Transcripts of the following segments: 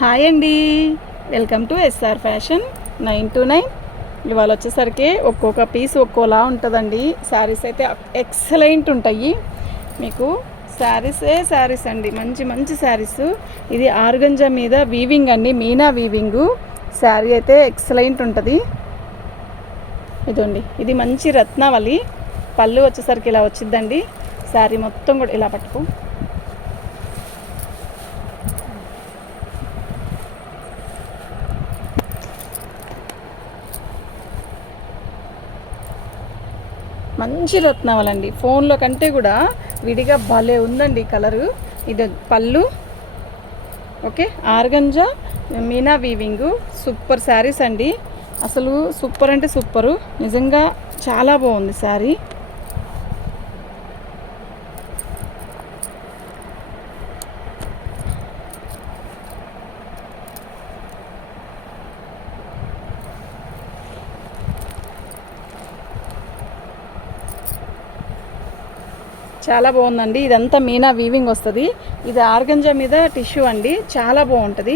Hi అండి, welcome to SR fashion 929. ఇవాళ వచ్చేసరికి ఒక్కొక్క పీస్ ఒక్కోలా ఉంటుందండి. శారీస్ అయితే ఎక్సలెంట్ ఉంటాయి. మీకు శారీస్ అండి, మంచి మంచి శారీస్. ఇది ఆర్గంజా మీద వీవింగ్ అండి, మీనా వీవింగు. శారీ అయితే ఎక్సలెంట్ ఉంటుంది. ఇదండి, ఇది మంచి రత్నావళి. పళ్ళు వచ్చేసరికి ఇలా వచ్చిద్దండి. శారీ మొత్తం కూడా ఇలా పట్టుకో. మంచి రత్నావళండి. ఫోన్లో కంటే కూడా విడిగా భలే ఉందండి కలరు. ఇది పళ్ళు. Okay, organza Meena వీవింగు. Super saris అండి, అసలు సూపర్ అంటే సూపరు. నిజంగా చాలా బాగుంది శారీ. చాలా బాగుందండి. ఇదంతా మీనా వీవింగ్ వస్తుంది. ఇది ఆర్గంజా మీద టిష్యూ అండి, చాలా బాగుంటుంది.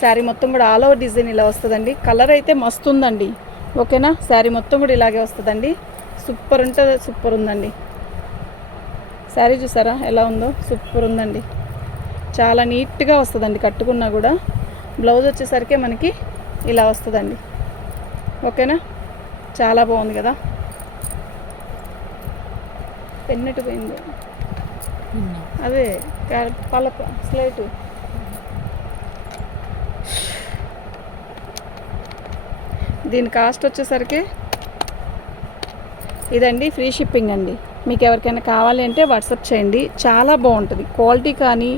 శారీ మొత్తం కూడా ఆల్ ఓవర్ డిజైన్ ఇలా వస్తుందండి. కలర్ అయితే మస్తు ఉందండి. ఓకేనా, శారీ మొత్తం కూడా ఇలాగే వస్తుందండి. సూపర్ ఉంటుంది, సూపర్ ఉందండి. శారీ చూసారా ఎలా ఉందో, సూపర్ ఉందండి. చాలా నీట్గా వస్తుందండి కట్టుకున్నా కూడా. బ్లౌజ్ వచ్చేసరికి మనకి ఇలా వస్తుందండి. ఓకేనా, చాలా బాగుంది కదా. పెన్నట్టు పోయింది అదే పలక స్లేటు. దీని కాస్ట్ వచ్చేసరికి ఇదండి, ఫ్రీ షిప్పింగ్ అండి. మీకు ఎవరికైనా కావాలి అంటే వాట్సాప్ చేయండి. చాలా బాగుంటుంది. క్వాలిటీ కానీ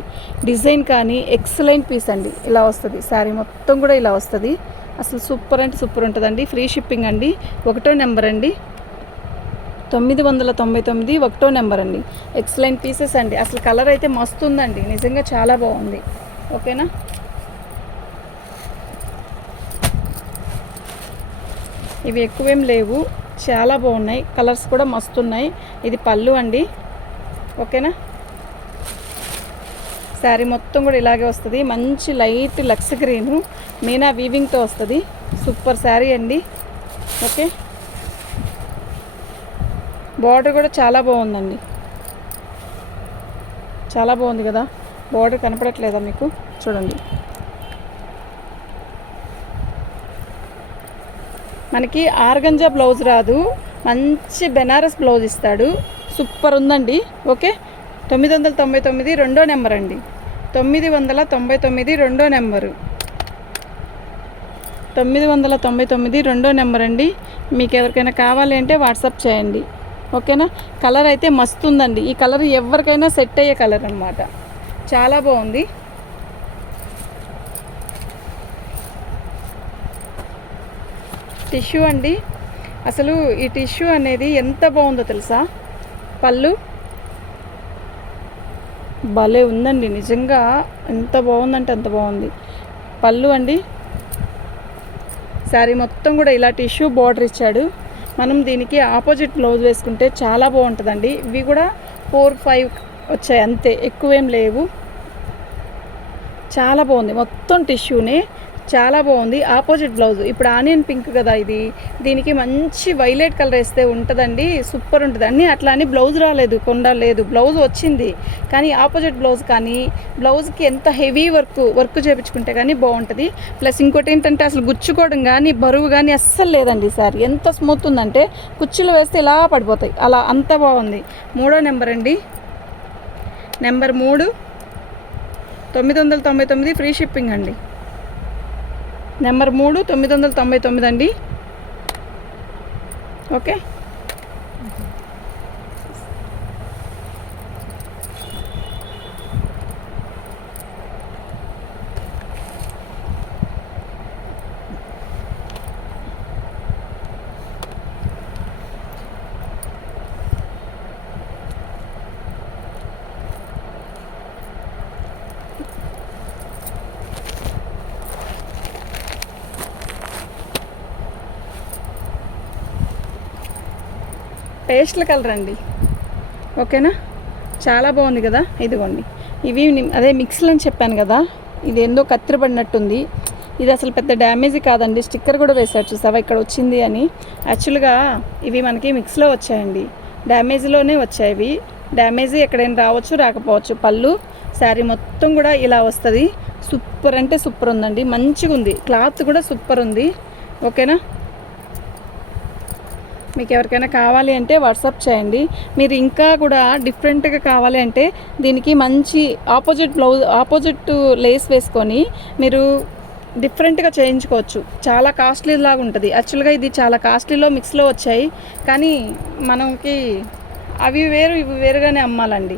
డిజైన్ కానీ ఎక్సలెంట్ పీస్ అండి. ఇలా వస్తుంది శారీ మొత్తం కూడా ఇలా వస్తుంది. అసలు సూపర్ అంటే సూపర్ ఉంటుందండి. ఫ్రీ షిప్పింగ్ అండి. 1వ నెంబర్ అండి, 999, 1వ నెంబర్ అండి. ఎక్సలెంట్ పీసెస్ అండి. అసలు కలర్ అయితే మస్తు ఉందండి, నిజంగా చాలా బాగుంది. ఓకేనా, ఇవి ఎక్కువేం లేవు, చాలా బాగున్నాయి. కలర్స్ కూడా మస్తు ఉన్నాయి. ఇది పళ్ళు అండి. ఓకేనా, శారీ మొత్తం కూడా ఇలాగే వస్తుంది. మంచి లైట్ లక్స్ గ్రీను మీనా వీవింగ్తో వస్తుంది. సూపర్ శారీ అండి. ఓకే, బార్డర్ కూడా చాలా బాగుందండి. చాలా బాగుంది కదా. బార్డర్ కనపడట్లేదా మీకు? చూడండి, మనకి ఆర్గంజా బ్లౌజ్ రాదు, మంచి బెనారస్ బ్లౌజ్ ఇస్తాడు. సూపర్ ఉందండి. ఓకే, 999, 2వ నెంబర్ అండి. 999, 2వ నెంబరు. 999, 2వ నెంబర్ అండి. మీకు ఎవరికైనా కావాలి అంటే వాట్సాప్ చేయండి. ఓకేనా, కలర్ అయితే మస్తు ఉందండి. ఈ కలర్ ఎవరికైనా సెట్ అయ్యే కలర్ అనమాట. చాలా బాగుంది. టిష్యూ అండి, అసలు ఈ టిష్యూ అనేది ఎంత బాగుందో తెలుసా. పళ్ళు భలే ఉందండి, నిజంగా ఎంత బాగుందంటే అంత బాగుంది. పళ్ళు అండి. శారీ మొత్తం కూడా ఇలా టిష్యూ బార్డర్ ఇచ్చాడు. మనం దీనికి ఆపోజిట్ బ్లౌజ్ వేసుకుంటే చాలా బాగుంటుందండి. ఇవి కూడా 4, 5 వచ్చాయి అంతే, ఎక్కువేం లేవు. చాలా బాగుంది, మొత్తం టిష్యూనే. చాలా బాగుంది. ఆపోజిట్ బ్లౌజ్ ఇప్పుడు ఆనియన్ పింక్ కదా ఇది, దీనికి మంచి వైలెట్ కలర్ వేస్తే ఉంటుందండి, సూపర్ ఉంటుంది. అన్నీ అట్లా అని బ్లౌజ్ రాలేదు, లేదు, బ్లౌజ్ వచ్చింది. కానీ ఆపోజిట్ బ్లౌజ్ కానీ బ్లౌజ్కి ఎంత హెవీ వర్క్ చేయించుకుంటే కానీ బాగుంటుంది. ప్లస్ ఇంకోటి ఏంటంటే అసలు గుచ్చుకోవడం కానీ బరువు కానీ అస్సలు లేదండి. సార్ ఎంత స్మూత్ ఉందంటే కుచ్చులు వేస్తే ఇలా పడిపోతాయి, అలా అంత బాగుంది. 3వ నెంబర్ అండి, నెంబర్ 3, 999, ఫ్రీ షిప్పింగ్ అండి. నెంబర్ 3, 999 అండి. ఓకే, పేస్టల్ కలర్ అండి. ఓకేనా, చాలా బాగుంది కదా. ఇదిగోండి, ఇవి అదే మిక్స్లు అని చెప్పాను కదా, ఇది ఏందో కత్తిరబడినట్టుంది. ఇది అసలు పెద్ద డ్యామేజ్ కాదండి. స్టిక్కర్ కూడా వేశారు చూసావా ఇక్కడ వచ్చింది అని. యాక్చువల్గా ఇవి మనకి మిక్స్లో వచ్చాయండి, డ్యామేజ్లోనే వచ్చాయి ఇవి. డ్యామేజ్ ఎక్కడైనా రావచ్చు రాకపోవచ్చు. పళ్ళు శారీ మొత్తం కూడా ఇలా వస్తుంది. సూపర్ అంటే సూపర్ ఉందండి, మంచిగా ఉంది. క్లాత్ కూడా సూపర్ ఉంది. ఓకేనా, మీకు ఎవరికైనా కావాలి అంటే వాట్సాప్ చేయండి. మీరు ఇంకా కూడా డిఫరెంట్గా కావాలి అంటే దీనికి మంచి ఆపోజిట్ లేస్ వేసుకొని మీరు డిఫరెంట్గా చేయించుకోవచ్చు. చాలా కాస్ట్లీ లాగా ఉంటుంది. యాక్చువల్గా ఇది చాలా కాస్ట్లీలో మిక్స్లో వచ్చాయి, కానీ మనకి అవి వేరు ఇవి వేరుగానే అమ్మాలండి.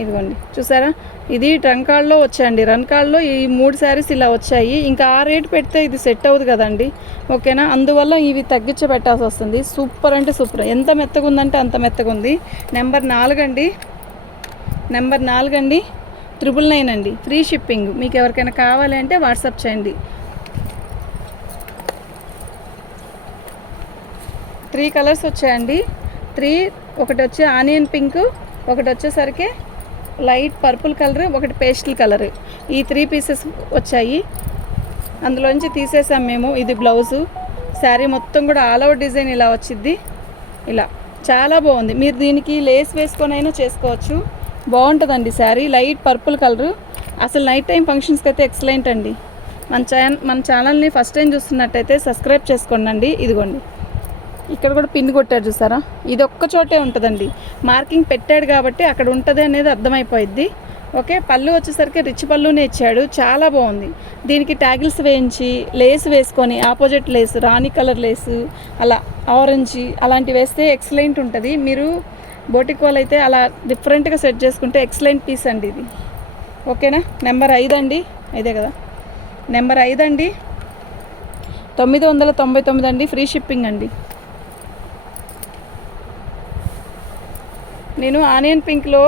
ఇదిగోండి చూసారా, ఇది రన్కాల్లో వచ్చాయండి. రన్కాల్లో ఈ 3 శారీస్ ఇలా వచ్చాయి. ఇంకా ఆ రేటు పెడితే ఇది సెట్ అవ్వదు కదండి. ఓకేనా, అందువల్ల ఇవి తగ్గించి పెట్టాల్సి వస్తుంది. సూపర్ అంటే సూపర్, ఎంత మెత్తగా ఉందంటే అంత మెత్తగా ఉంది. నెంబర్ 4 అండి, నెంబర్ 4 అండి, 999 అండి, ఫ్రీ షిప్పింగ్. మీకు ఎవరికైనా కావాలి అంటే వాట్సాప్ చేయండి. 3 కలర్స్ వచ్చాయండి. 3 ఒకటి వచ్చి ఆనియన్ పింక్, ఒకటి వచ్చేసరికి లైట్ పర్పుల్ కలర్, ఒకటి పేస్టల్ కలర్. ఈ 3 పీసెస్ వచ్చాయి. అందులోంచి తీసేసాం మేము. ఇది బ్లౌజు. శారీ మొత్తం కూడా ఆల్ ఓవర్ డిజైన్ ఇలా వచ్చింది. ఇలా చాలా బాగుంది. మీరు దీనికి లేస్ వేసుకొని అయినా చేసుకోవచ్చు. బాగుంటుందండి శారీ. Light purple colour. అసలు నైట్ టైం ఫంక్షన్స్కి అయితే ఎక్సలెంట్ అండి. మన ఛానల్ని ఫస్ట్ టైం చూస్తున్నట్టయితే సబ్స్క్రైబ్ చేసుకోండి. ఇదిగోండి ఇక్కడ కూడా పిన్ కొట్టాడు చూసారా, ఇది ఒక్క చోటే ఉంటుందండి. మార్కింగ్ పెట్టాడు కాబట్టి అక్కడ ఉంటుంది అనేది అర్థమైపోయిద్ది. ఓకే, పళ్ళు వచ్చేసరికి రిచ్ పళ్ళునే ఇచ్చాడు, చాలా బాగుంది. దీనికి ట్యాగిల్స్ వేయించి లేస్ వేసుకొని ఆపోజిట్ లేస్, రాణి కలర్ లేసు, అలా ఆరెంజ్ అలాంటివి వేస్తే ఎక్సలెంట్ ఉంటుంది. మీరు బోటిక్ వాళ్ళు అయితే అలా డిఫరెంట్గా సెట్ చేసుకుంటే ఎక్సలెంట్ పీస్ అండి ఇది. ఓకేనా, నెంబర్ 5 అండి, ఇదే కదా నెంబర్ 5 అండి, 999 అండి, ఫ్రీ షిప్పింగ్ అండి. నేను ఆనియన్ పింక్లో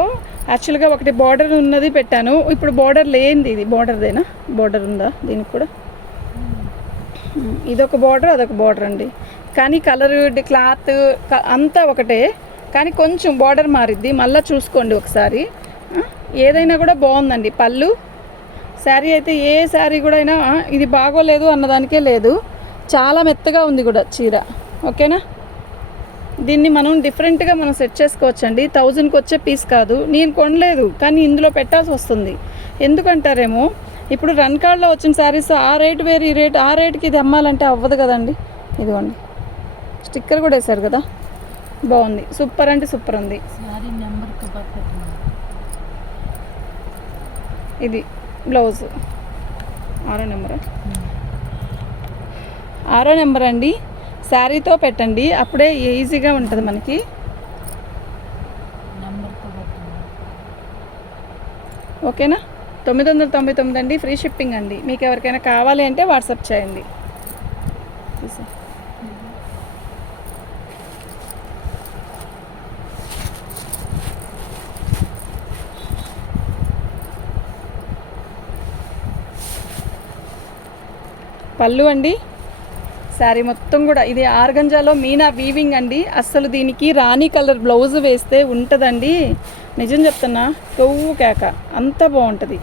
యాక్చువల్గా ఒకటి బార్డర్ ఉన్నది పెట్టాను. ఇప్పుడు బార్డర్ లేనిది, ఇది బార్డర్దేనా, బార్డర్ ఉందా దీనికి కూడా? ఇదొక బార్డర్ అదొక బార్డర్ అండి. కానీ కలర్ క్లాత్ అంతా ఒకటే, కానీ కొంచెం బార్డర్ మారిద్ది. మళ్ళీ చూసుకోండి ఒకసారి. ఏదైనా కూడా బాగుందండి. పళ్ళు శారీ అయితే ఏ శారీ కూడా అయినా ఇది బాగోలేదు అన్నదానికే లేదు. చాలా మెత్తగా ఉంది కూడా చీర. ఓకేనా, దీన్ని మనం డిఫరెంట్గా మనం సెట్ చేసుకోవచ్చండి. 1000కి వచ్చే పీస్ కాదు, నేను కొనలేదు కానీ ఇందులో పెట్టాల్సి వస్తుంది. ఎందుకంటారేమో, ఇప్పుడు రన్ కార్డ్లో వచ్చిన శారీస్ ఆ రేటు వేరు, ఈ రేటు ఆ రేటుకి ఇది అమ్మాలంటే అవ్వదు కదండి. ఇదిగోండి స్టిక్కర్ కూడా వేశారు కదా, బాగుంది. సూపర్ అంటే సూపర్ ఉంది. ఇది బ్లౌజ్ 6వ నెంబర్ అండి. శారీతో పెట్టండి, అప్పుడే ఈజీగా ఉంటుంది మనకి. ఓకేనా, 999 అండి, ఫ్రీ షిప్పింగ్ అండి. మీకు ఎవరికైనా కావాలి అంటే వాట్సాప్ చేయండి. పళ్ళు అండి, శారీ మొత్తం కూడా ఇది ఆర్గంజాలో మీనా వీవింగ్ అండి. అస్సలు దీనికి రాణి కలర్ బ్లౌజ్ వేస్తే ఉంటుందండి, నిజం చెప్తున్నా, కొవ్వు కేక, అంత బాగుంటుంది.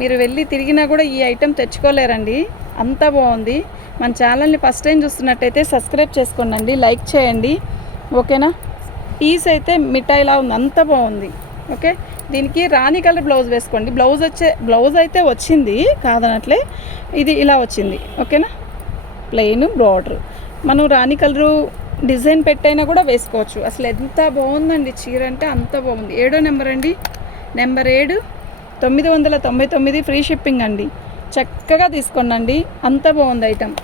మీరు వెళ్ళి తిరిగినా కూడా ఈ ఐటెం తెచ్చుకోలేరండి, అంత బాగుంది. మన ఛానల్ని ఫస్ట్ టైం చూస్తున్నట్టయితే సబ్స్క్రైబ్ చేసుకోండి, లైక్ చేయండి. ఓకేనా, పీస్ అయితే మిఠాయిలా ఉంది, అంత బాగుంది. ఓకే, దీనికి రాణి కలర్ బ్లౌజ్ వేసుకోండి. బ్లౌజ్ అయితే వచ్చింది కాదనట్లే, ఇది ఇలా వచ్చింది. ఓకేనా, ప్లెయిన్ బార్డర్. మనం రాణి కలరు డిజైన్ పెట్టైనా కూడా వేసుకోవచ్చు. అసలు ఎంత బాగుందండి చీర అంటే అంత బాగుంది. 7వ నెంబర్ అండి, నెంబర్ 7, 999 ఫ్రీ షిప్పింగ్ అండి. చక్కగా తీసుకోండి, అంత బాగుంది ఐటమ్.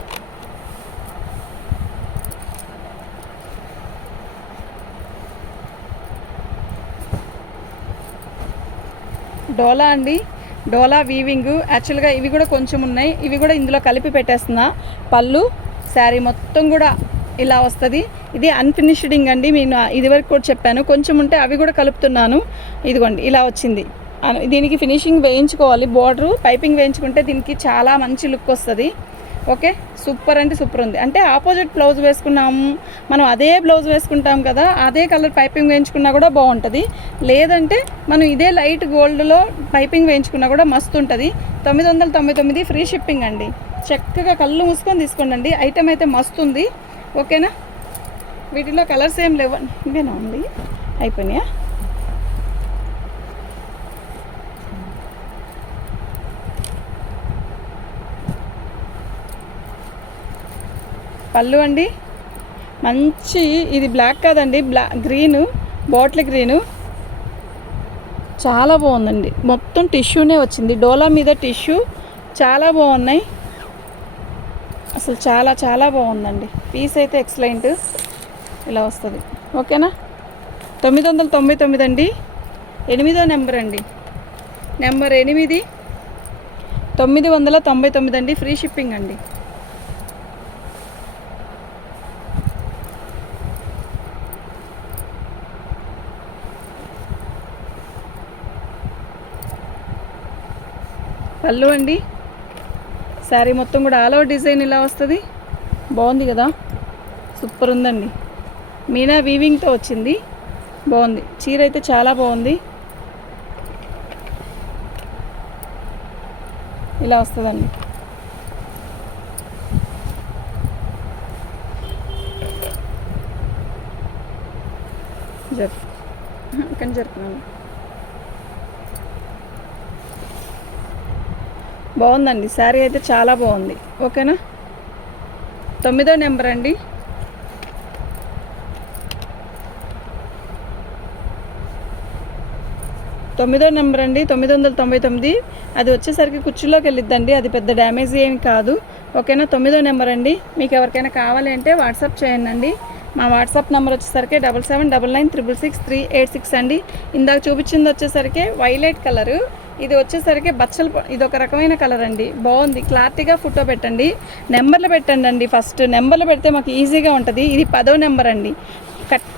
డోలా అండి, డోలా వీవింగ్. యాక్చువల్గా ఇవి కూడా కొంచెం ఉన్నాయి, ఇవి కూడా ఇందులో కలిపి పెట్టేస్తున్నా. పళ్ళు శారీ మొత్తం కూడా ఇలా వస్తుంది. ఇది అన్ఫినిషింగ్ అండి, నేను ఇదివరకు కూడా చెప్పాను. కొంచెం ఉంటే అవి కూడా కలుపుతున్నాను. ఇదిగోండి ఇలా వచ్చింది. దీనికి ఫినిషింగ్ వేయించుకోవాలి, బార్డరు పైపింగ్ వేయించుకుంటే దీనికి చాలా మంచి లుక్ వస్తుంది. ఓకే, సూపర్ అంటే సూపర్ ఉంది. అంటే ఆపోజిట్ బ్లౌజ్ వేసుకున్నాము, మనం అదే బ్లౌజ్ వేసుకుంటాం కదా, అదే కలర్ పైపింగ్ వేయించుకున్నా కూడా బాగుంటుంది. లేదంటే మనం ఇదే లైట్ గోల్డ్లో పైపింగ్ వేయించుకున్నా కూడా మస్తు ఉంటుంది. 999 ఫ్రీ షిప్పింగ్ అండి. చక్కగా కళ్ళు మూసుకొని తీసుకోండి. ఐటమ్ అయితే మస్తు ఉంది. ఓకేనా, వీటిలో కలర్స్ ఏం లేవు. ఇంకేనా ఉంది, అయిపోయినాయా? పళ్ళు అండి మంచి, ఇది బ్లాక్ కాదండి, గ్రీను, బాటిల్ గ్రీను, చాలా బాగుందండి. మొత్తం టిష్యూనే వచ్చింది, డోలా మీద టిష్యూ, చాలా బాగున్నాయి అసలు, చాలా చాలా బాగుందండి. పీస్ అయితే ఎక్సలెంట్, ఇలా వస్తుంది. ఓకేనా, 999 అండి. 8వ నెంబర్ అండి, నెంబర్ 8, 999 అండి. ఫ్రీ షిప్పింగ్ అండి. పళ్ళు అండి, శారీ మొత్తం కూడా ఆల్ ఓవర్ డిజైన్ ఇలా వస్తుంది. బాగుంది కదా, సూపర్ ఉందండి. మీనా వీవింగ్తో వచ్చింది, బాగుంది. చీర అయితే చాలా బాగుంది, ఇలా వస్తుందండి. జరుపుకున్నాను, బాగుందండి. శారీ అయితే చాలా బాగుంది. ఓకేనా, 9వ నెంబర్ అండి. 9వ నెంబర్ అండి, 999. అది వచ్చేసరికి కుర్చీలోకి వెళ్ళిద్దండి, అది పెద్ద డ్యామేజ్ ఏమి కాదు. ఓకేనా, 9వ నెంబర్ అండి. మీకు ఎవరికైనా కావాలి అంటే వాట్సాప్ చేయండి. మా వాట్సాప్ నెంబర్ వచ్చేసరికి 7799666386 అండి. ఇందాక చూపించింది వచ్చేసరికి వైలెట్ కలరు, ఇది వచ్చేసరికి బచ్చలు, ఇది ఒక రకమైన కలర్ అండి. బాగుంది, క్లారిటీగా ఫోటో పెట్టండి, నెంబర్లు పెట్టండి. ఫస్ట్ నెంబర్లు పెడితే మాకు ఈజీగా ఉంటుంది. ఇది 10వ నెంబర్ అండి,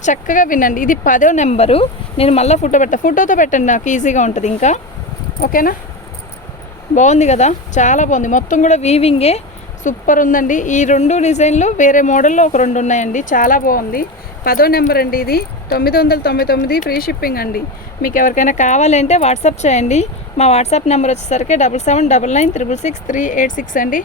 చక్కగా వినండి. ఇది 10వ నెంబరు, నేను మళ్ళీ ఫోటోతో పెట్టండి, నాకు ఈజీగా ఉంటుంది ఇంకా. ఓకేనా, బాగుంది కదా, చాలా బాగుంది. మొత్తం కూడా వీవింగే, సూపర్ ఉందండి. ఈ 2 డిజైన్లు వేరే మోడల్లో ఒక 2 ఉన్నాయండి, చాలా బాగుంది. 10వ నెంబర్ అండి, ఇది 999 ఫ్రీ షిప్పింగ్ అండి. మీకు ఎవరికైనా కావాలంటే వాట్సాప్ చేయండి. మా వాట్సాప్ నెంబర్ వచ్చేసరికి 7799666386 అండి.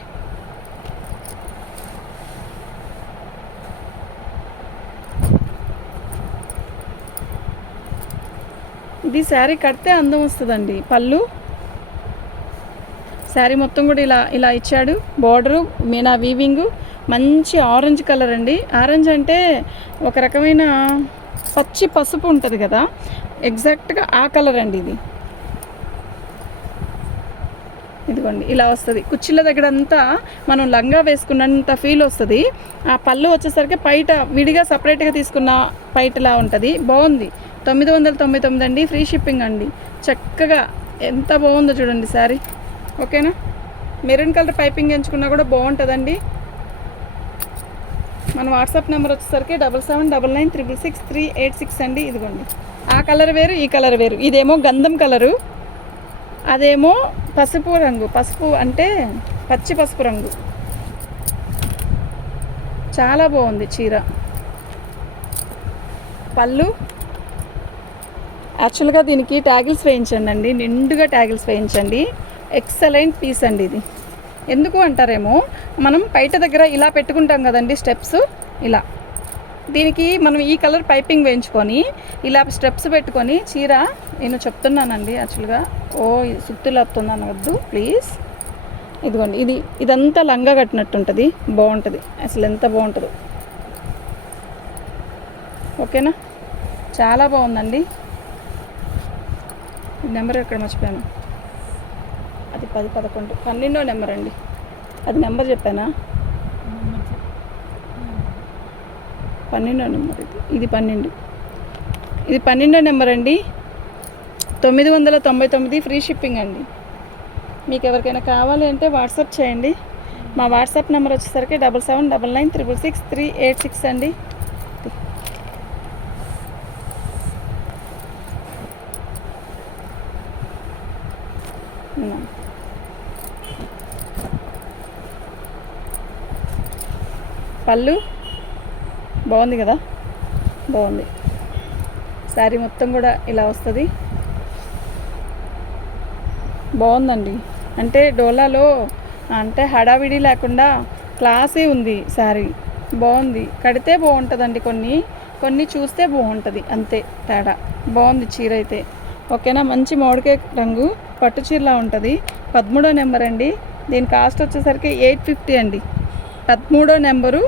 ఇది శారీ కడితే అందం వస్తుందండి. పళ్ళు, శారీ మొత్తం కూడా ఇలా ఇచ్చాడు. బార్డరు మీనా వీవింగు, మంచి ఆరెంజ్ కలర్ అండి. ఆరెంజ్ అంటే ఒక రకమైన పచ్చి పసుపు ఉంటుంది కదా, ఎగ్జాక్ట్గా ఆ కలర్ అండి ఇది. ఇదిగోండి, ఇలా వస్తుంది. కుర్చీల దగ్గర అంతా మనం లంగా వేసుకున్నంత ఫీల్ వస్తుంది. ఆ పళ్ళు వచ్చేసరికి పైట విడిగా సపరేట్గా తీసుకున్న పైటలా ఉంటుంది, బాగుంది. 999 అండి, ఫ్రీ షిప్పింగ్ అండి. చక్కగా ఎంత బాగుందో చూడండి శారీ. ఓకేనా, మెరూన్ కలర్ పైపింగ్ ఎంచుకున్నా కూడా బాగుంటుందండి. మన వాట్సాప్ నెంబర్ వచ్చేసరికి 7799666386 అండి. ఇదిగోండి, ఆ కలర్ వేరు, ఈ కలర్ వేరు. ఇదేమో గంధం కలరు, అదేమో పసుపు రంగు, పసుపు అంటే పచ్చి పసుపు రంగు. చాలా బాగుంది చీర. పళ్ళు, యాక్చువల్గా దీనికి ట్యాగిల్స్ వేయించండి, నిండుగా ట్యాగిల్స్ వేయించండి. ఎక్సలెంట్ పీస్ అండి ఇది. ఎందుకు అంటారేమో, మనం బయట దగ్గర ఇలా పెట్టుకుంటాం కదండి స్టెప్స్, ఇలా దీనికి మనం ఈ కలర్ పైపింగ్ వేయించుకొని ఇలా స్టెప్స్ పెట్టుకొని చీర, నేను చెప్తున్నానండి యాక్చువల్గా, సుత్తులు వస్తుందని వద్దు ప్లీజ్. ఇదిగోండి, ఇదంతా లంగా కట్టినట్టు ఉంటుంది, బాగుంటుంది అసలు, ఎంత బాగుంటుందో. ఓకేనా, చాలా బాగుందండి. నెంబర్ ఎక్కడ మర్చిపోయాను, అది 10, 11, 12వ నెంబర్ అండి. అది నెంబర్ చెప్పానా, 12వ నెంబర్ ఇది 12. ఇది 12వ నెంబర్ అండి, 999 ఫ్రీ షిప్పింగ్ అండి. మీకు ఎవరికైనా కావాలి అంటే వాట్సాప్ చేయండి. మా వాట్సాప్ నెంబర్ వచ్చేసరికి 7799666386 అండి. పళ్ళు బాగుంది కదా, బాగుంది. శారీ మొత్తం కూడా ఇలా వస్తుంది. బాగుందండి. అంటే డోలాలో అంటే హడావిడి లేకుండా క్లాసీ ఉంది శారీ. బాగుంది. కడితే బాగుంటుందండి. కొన్ని చూస్తే బాగుంటుంది, అంతే తేడా. బాగుంది చీర అయితే. ఓకేనా. మంచి మామిడికాయ రంగు పట్టు చీరలా ఉంటుంది. 13వ నెంబర్ అండి. దీని కాస్ట్ వచ్చేసరికి 850 అండి. 13వ నెంబరు.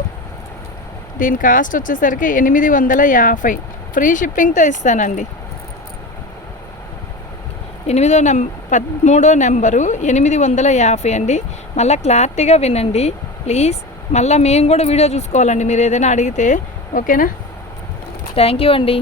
దీని కాస్ట్ వచ్చేసరికి 850. ఫ్రీ షిప్పింగ్తో ఇస్తానండి. 13వ నెంబరు 850 అండి. మళ్ళీ క్లారిటీగా వినండి ప్లీజ్. మళ్ళీ మేము కూడా వీడియో చూసుకోవాలండి మీరు ఏదైనా అడిగితే. ఓకేనా. థ్యాంక్ యూ అండి.